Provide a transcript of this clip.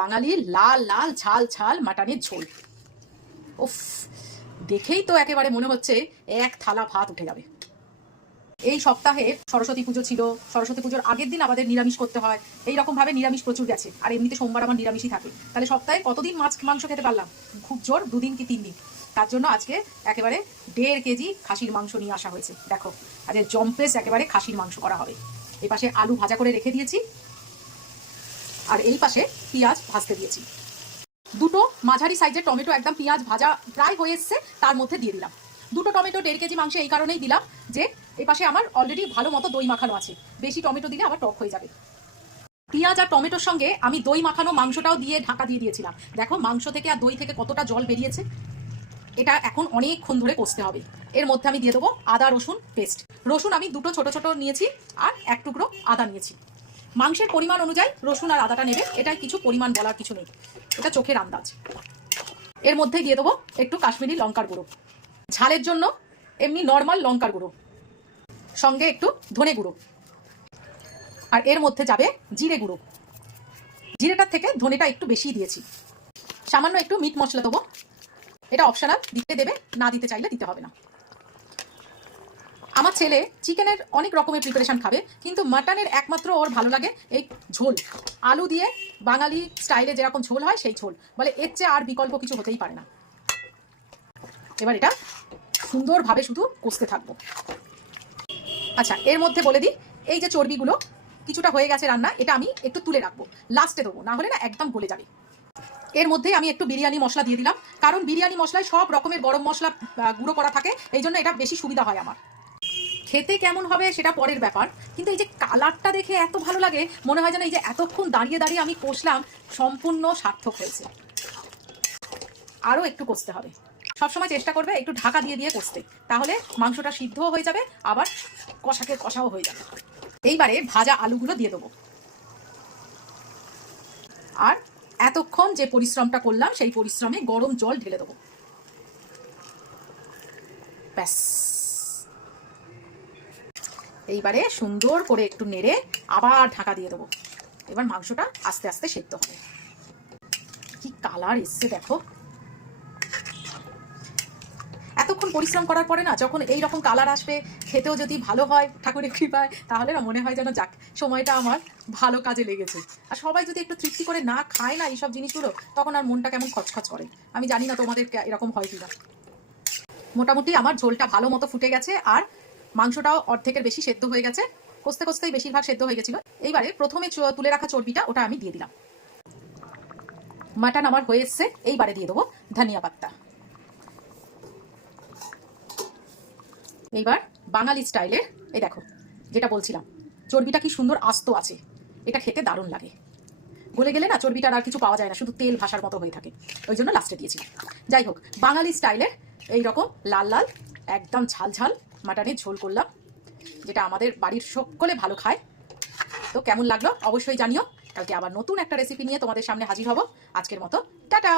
বাঙালির লাল লাল, ঝাল ঝাল মাটনের ঝোল। উফ, দেখেই তো একেবারে মনে হচ্ছে এক থালা ভাত উঠে যাবে। এই সপ্তাহে সরস্বতী পুজো ছিল, সরস্বতী পুজোর আগের দিন আমাদের নিরামিষ করতে হয়। এই রকম ভাবে নিরামিষ প্রচুর গেছে, আর এমনিতে সোমবার আমার নিরামিষই থাকে। তাহলে সপ্তাহে কতদিন মাছ, মাংস খেতে পারলাম? খুব জোর, দুদিন কি তিন দিন। তার জন্য আজকে একেবারে দেড় কেজি খাসির মাংস নিয়ে আসা হয়েছে। দেখো, আজকে জম্পেস একেবারে খাসির মাংস করা হবে। এই পাশে আলু ভাজা করে রেখে দিয়েছি। আর এই পাশে পেঁয়াজ ভাজতে দিয়েছি। দুটো মাঝারি সাইজের টমেটো, একদম পেঁয়াজ ভাজা প্রায় হয়ে এসছে, তার মধ্যে দিয়ে দিলাম। দুটো টমেটো দেড় কেজি মাংস এই কারণেই দিলাম যে এই পাশে আমার অলরেডি ভালো মতো দই মাখানো আছে। বেশি টমেটো দিলে আবার টক হয়ে যাবে। পেঁয়াজ আর টমেটোর সঙ্গে আমি দই মাখানো মাংসটাও দিয়ে ঢাকা দিয়ে দিয়েছিলাম। দেখো, মাংস থেকে আর দই থেকে কতটা জল বেরিয়েছে, এটা এখন অনেকক্ষণ ধরে কষতে হবে। এর মধ্যে আমি দিয়ে দেবো আদা রসুন পেস্ট রসুন আমি দুটো ছোট ছোট নিয়েছি আর এক টুকরো আদা নিয়েছি। মাংসের পরিমাণ অনুযায়ী রসুন আর আদাটা নেবে। এটাই কিছু পরিমাণ বলার কিছু নেই। এটা চোখের আন্দাজ। এর মধ্যে দিয়ে দেবো একটু কাশ্মীরি লঙ্কার গুঁড়ো। ঝালের জন্য এমনি নর্মাল লঙ্কার গুঁড়ো। সঙ্গে একটু ধনে গুঁড়ো। আর এর মধ্যে যাবে জিরে গুঁড়ো। জিরেটার থেকে ধনেটা একটু বেশি দিয়েছি। সামান্য একটু মিট মশলা দেবো। এটা অপশনাল দিতে দেবে, না দিতে চাইলে দিতে হবে না। আমার ছেলে চিকেনের অনেক রকমের প্রিপারেশন খাবে, কিন্তু মাটনের একমাত্র ওর ভালো লাগে এই ঝোল। আলু দিয়ে বাঙালি স্টাইলে যেরকম ঝোল হয়, সেই ঝোল। বলে এর চেয়ে আর বিকল্প কিছু হতেই পারে না। এবার এটা সুন্দরভাবে শুধু কষতে থাকব। আচ্ছা এর মধ্যে বলে দিই, এই যে চর্বিগুলো, কিছুটা হয়ে গেছে রান্না, এটা আমি একটু তুলে রাখব। লাস্টে দেবো, না হলে না একদম গলে যাবে। এর মধ্যে আমি একটু বিরিয়ানি মশলা দিয়ে দিলাম, কারণ বিরিয়ানি মশলায় সব রকমের গরম মশলা গুঁড়ো করা থাকে, এই জন্য এটা বেশি সুবিধা হয় আমার। খেতে কেমন হবে সেটা পরের ব্যাপার। কিন্তু এই যে কালারটা দেখে এত ভালো লাগে, মনে হয় যেন এই যে এতক্ষণ দাঁড়িয়ে দাঁড়িয়ে আমি কষলাম, সম্পূর্ণ সার্থক হয়েছে। আরও একটু কষতে হবে। সবসময় চেষ্টা করবে একটু ঢাকা দিয়ে দিয়ে কষতে। তাহলে মাংসটা সিদ্ধও হয়ে যাবে, আবার কষাকে কষাও হয়ে যাবে। এইবারে ভাজা আলুগুলো দিয়ে দেবো। আর এতক্ষণ যে পরিশ্রমটা করলাম, সেই পরিশ্রমে গরম জল ঢেলে দেবো। ব্যাস। এইবারে সুন্দর করে একটু নেড়ে আবার ঢাকা দিয়ে দেবো। এবার মাংসটা আস্তে আস্তে সেদ্ধ হবে। কি কালার এসছে দেখো। এতক্ষণ পরিশ্রম করার পরে না যখন এই রকম কালার আসবে, খেতেও যদি ভালো হয়, ঠাকুরের কৃপায়, তাহলে না মনে হয় যেন যাক, সময়টা আমার ভালো কাজে লেগেছে। আর সবাই যদি একটু তৃপ্তি করে না খায় না এইসব জিনিসগুলো, তখন আর মনটা কেমন খচখচ করে। আমি জানি না তোমাদের এরকম হয় কিনা। মোটামুটি আমার ঝোলটা ভালো মতো ফুটে গেছে, আর মাংসটাও অর্ধেকের বেশি সেদ্ধ হয়ে গেছে। কষতে কষতেই বেশিরভাগ সেদ্ধ হয়ে গেছিল। এইবারে প্রথমে তুলে রাখা চর্বিটা ওটা আমি দিয়ে দিলাম। মাটন আমার হয়ে এসছে। এইবারে দিয়ে দেবো ধনিয়া পাত্তা এইবার বাঙালি স্টাইলের, এই দেখো, যেটা বলছিলাম, চর্বিটা কি সুন্দর আস্ত আছে। এটা খেতে দারুণ লাগে। গলে গেলে না চর্বিটার আর কিছু পাওয়া যায় না, শুধু তেল ভাসার মতো হয়ে থাকে। ওই জন্য লাস্টে দিয়েছি যাই হোক, বাঙালি স্টাইলের এই রকম লাল লাল, একদম ঝাল ঝাল মাটনের ঝোল করলাম, যেটা আমাদের বাড়ির সকলে ভালো খায়। তো কেমন লাগল? অবশ্যই জানিও। কালকে আবার নতুন একটা রেসিপি নিয়ে তোমাদের সামনে হাজির হব। আজকের মতো, টাটা!